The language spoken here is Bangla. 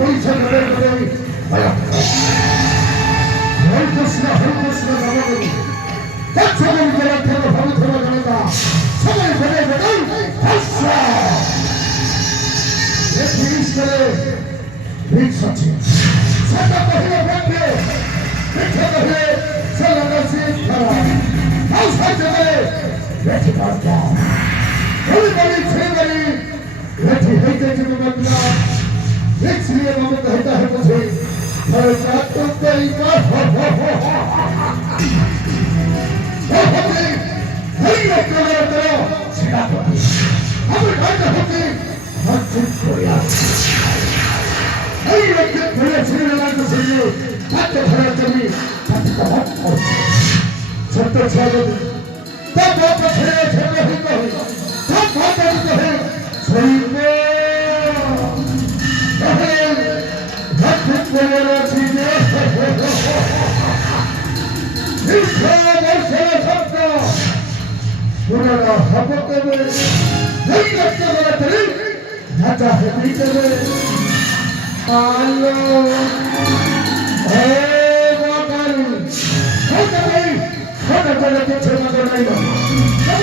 পয়সা ধরে ধরে হরে কৃষ্ণ নাম করি সকল জেলা থেকে ভালো ধরা জনতা সবাই বলে বলে ভিক্স আছে সেটা কহিলে বলবে ভিক্ষা কহিলে সে লাগাছে খারাপ আও সাথে বলে বেঠে পারতা বলি বলি ছে বলি বেঠে হইতে যেন বদলা ভিক্স নিয়ে মামা कहता है मुझे हर रात तो कई बार हरी रखना करो छिड़ा तो हम कहते होते हर चीज को याद हरी रखते भले छिड़े लाने से ये बात भरा कभी बात का बहुत सत्तर साल तब बात छिड़े छिड़े ही तो तब बात तो है सही में घट बोले चीजें पुराना हपते में नहीं लगता वाला तेरी नाचा है पीछे में आलो वाकारी होता नहीं होता चले तो छेमा तो नहीं